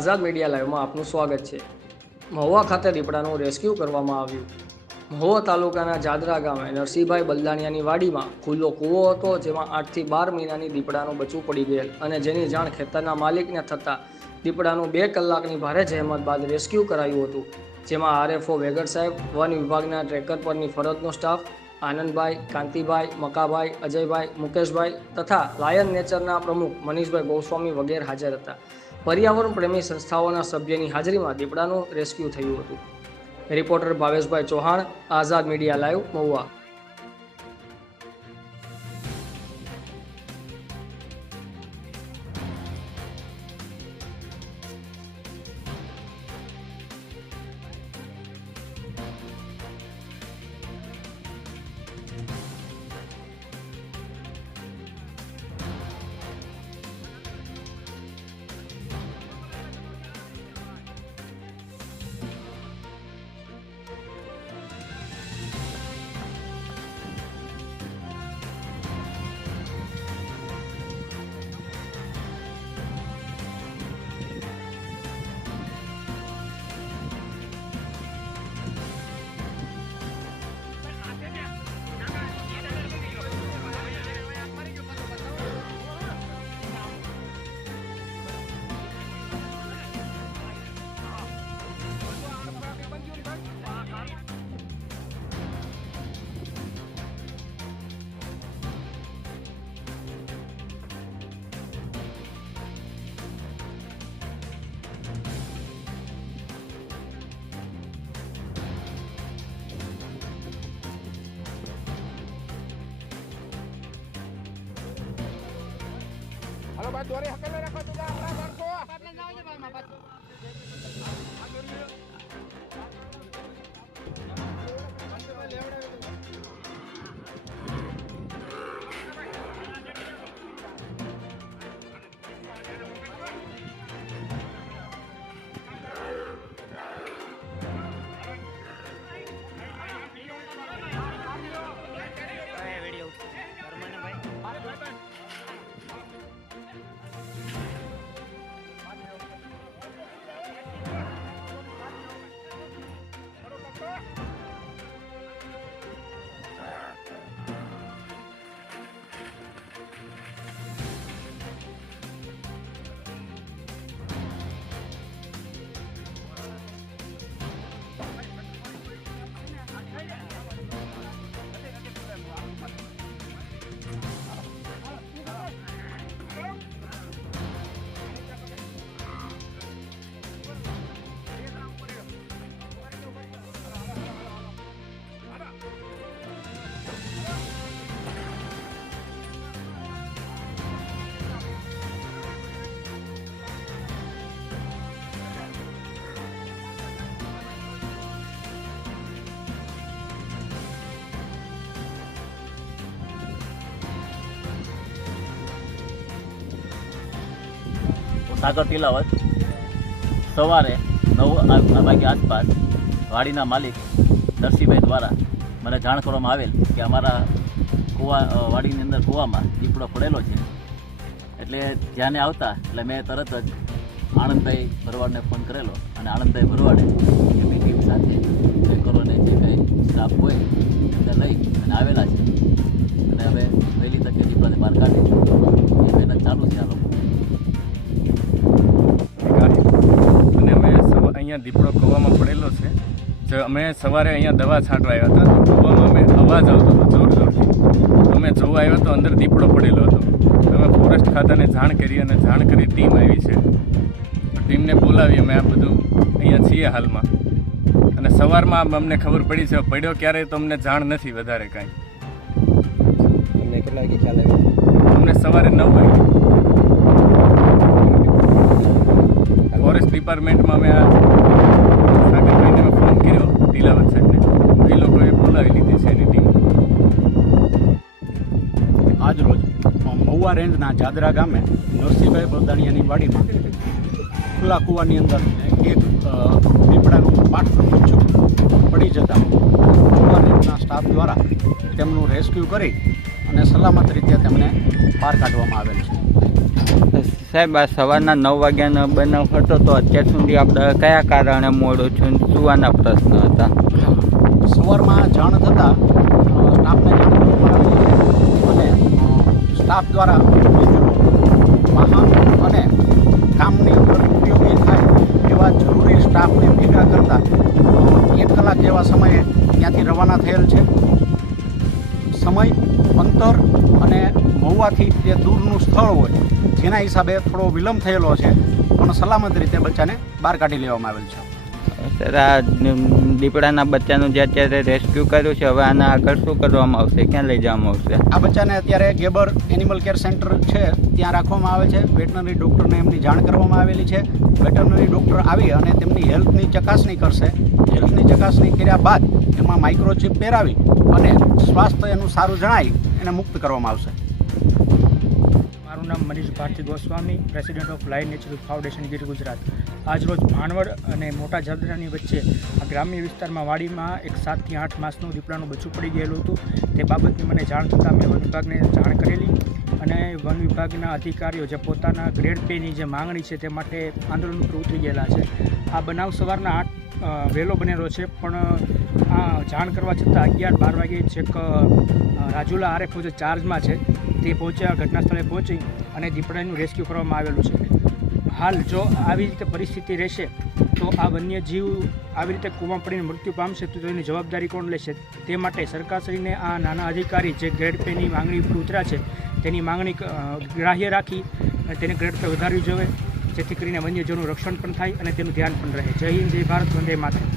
આઝાદ media લાઈવમાં આપનું સ્વાગત છે। મહુવા ખાતે દીપડાનું રેસ્ક્યુ કરવામાં આવ્યું। મહુવા તાલુકાના જાદરા ગામે નરસિંહભાઈ બલદાણિયાની વાડીમાં ખુલ્લો કૂવો હતો, જેમાં 8 થી 12 મહિનાની દીપડાનું બચ્ચું પડી ગયેલ અને જેની જાણ ખેતરના માલિકને થતાં દીપડાનું 2 કલાકની ભારે જહેમત બાદ રેસ્ક્યુ કરાયું હતું, જેમાં આરએફઓ વેગડ સાહેબ, વન વિભાગના ટ્રેકર પરની ફરજનો સ્ટાફ, આનંદભાઈ, કાંતિભાઈ, મકાભાઈ, અજયભાઈ, મુકેશભાઈ તથા લાયન નેચરના પ્રમુખ મનીષભાઈ ગોસ્વામી વગેરે હાજર હતા। પર્યાવરણ પ્રેમી સંસ્થાઓના સભ્યની હાજરીમાં દીપડાનું રેસ્ક્યુ થયું હતું। Reporter Bhaveshbhai Chauhan, Azad media live, Mahuva. Halo batu hari hakal rakho tu dah barko patna jaw je bama batu સાગર તિલાવત સવારે 9 વાગ્યા આસપાસ વાડીના માલિક નરસિંહભાઈ દ્વારા મને જાણ કરવામાં આવેલ કે અમારા વાડીની અંદર કૂવામાં દીપડો પડેલો છે। એટલે ધ્યાને આવતા એટલે મેં તરત જ આનંદભાઈ ભરવાડને ફોન કરેલો અને આનંદભાઈ ભરવાડે એમની ટીમ સાથે ટ્રેકરોને જે કંઈ સ્ટાફ હોય એને લઈ અને આવેલા છે અને હવે વહેલી તકે દીપડાને બહાર કાઢી એ મહેનત ચાલુ છે। આ લોકો અહીંયા દીપડો કૂવામાં પડેલો છે। જો અમે સવારે અહીંયા દવા છાંટવા આવ્યા હતા તો કૂવામાં અમે અવાજ આવતો હતો જોર જોરથી। અમે જોવા આવ્યા તો અંદર દીપડો પડેલો હતો। અમે ફોરેસ્ટ ખાતાને જાણ કરી અને જાણ કરી ટીમ આવી છે। ટીમને બોલાવી અમે આ બધું અહીંયા છીએ હાલમાં અને સવારમાં અમને ખબર પડી છે। પડ્યો ક્યારે તો અમને જાણ નથી વધારે કાંઈ। તમને કેટલા વાગે ખ્યાલ આવ્યો? અમને સવારે 9 વાગે ફોરેસ્ટ ડિપાર્ટમેન્ટમાં અમે આ સાગરભાઈને ફોન કર્યો તિલાવત સાહેબને, એ લોકોએ બોલાવી લીધી છે એની ટીમ। આજ રોજ મહુવા રેન્જના જાદરા ગામે નરસિંહભાઈ બલદાણિયાની વાડીમાં ખુલ્લા કૂવાની અંદર એક દીપડાનું પાટનું બચ્ચું પડી જતાં મહુવા રેન્જના સ્ટાફ દ્વારા તેમનું રેસ્ક્યુ કરી અને સલામત રીતે તેમને બહાર કાઢવામાં આવેલ છે। સાહેબ, આ સવારના 9 વાગ્યાનો બનાવ હતો તો અત્યાર સુધી આપણે કયા કારણે મોડું છું સુવાના પ્રશ્ન હતા? સવારમાં જાણ થતાં સ્ટાફને જાણ કરવામાં આવી અને સ્ટાફ દ્વારા વાહન અને કામની અંદર ઉપયોગી થાય એવા જરૂરી સ્ટાફને ભેગા કરતા 1 કલાક જેવા સમયે ત્યાંથી રવાના થયેલ છે. સમય, અંતર અને મહુવાથી જે દૂરનું સ્થળ હોય જેના હિસાબે થોડો વિલંબ થયેલો છે, પણ સલામત રીતે બચ્ચાને બહાર કાઢી લેવામાં આવેલ છે. સર, આ દીપડાના બચ્ચાનું જે અત્યારે રેસ્ક્યુ કર્યું છે, હવે આના આગળ શું કરવામાં આવશે? ક્યાં લઈ જવામાં આવશે? આ બચ્ચાને અત્યારે ગેબર એનિમલ કેર સેન્ટર છે ત્યાં રાખવામાં આવે છે. વેટનરી ડૉક્ટરને એમની જાણ કરવામાં આવેલી છે. વેટનરી ડૉક્ટર આવી અને તેમની હેલ્થની ચકાસણી કરશે. હેલ્થની ચકાસણી કર્યા બાદ એમાં માઇક્રોચિપ પહેરાવી અને સ્વાસ્થ્ય એનું સારું જણાય એને મુક્ત કરવામાં આવશે. મારું નામ Manish Bharti Goswami, president of lion natural foundation Gir Gujarat. આજરોજ ભાણવડ અને મોટા જાદરાની વચ્ચે આ ગ્રામ્ય વિસ્તારમાં વાડીમાં એક 7 થી 8 માસનું દીપડાનું બચ્ચું પડી ગયેલું હતું. તે બાબતની મને જાણ થતાં મેં વન વિભાગને જાણ કરેલી અને વન વિભાગના અધિકારીઓ જે પોતાના ગ્રેડ પેની જે માંગણી છે તે માટે આંદોલન ઉપર ઉતરી ગયેલા છે. આ બનાવ સવારના 8 વહેલો બનેલો છે, પણ આ જાણ કરવા છતાં 11-12 વાગે છેક રાજુલા આરએફઓ જે ચાર્જમાં છે તે પહોંચ્યા, ઘટના સ્થળે પહોંચી અને દીપડાનું રેસ્ક્યુ કરવામાં આવેલું છે. હાલ જો આવી રીતે પરિસ્થિતિ રહેશે તો આ વન્યજીવ આવી રીતે કૂવામાં પડીને મૃત્યુ પામશે તો તેની જવાબદારી કોણ લેશે? તે માટે સરકારશ્રીને આ નાના અધિકારી જે ગ્રેડ પેની માંગણી ઉપર ઉતર્યા છે તેની માંગણી ગ્રાહ્ય રાખી અને તેને ગ્રેડ પે વધારવી જોઈએ, જેથી કરીને વન્યજીવનું રક્ષણ પણ થાય અને તેનું ધ્યાન પણ રહે. જય હિન્દ, જય ભારત, વંદે માતરમ.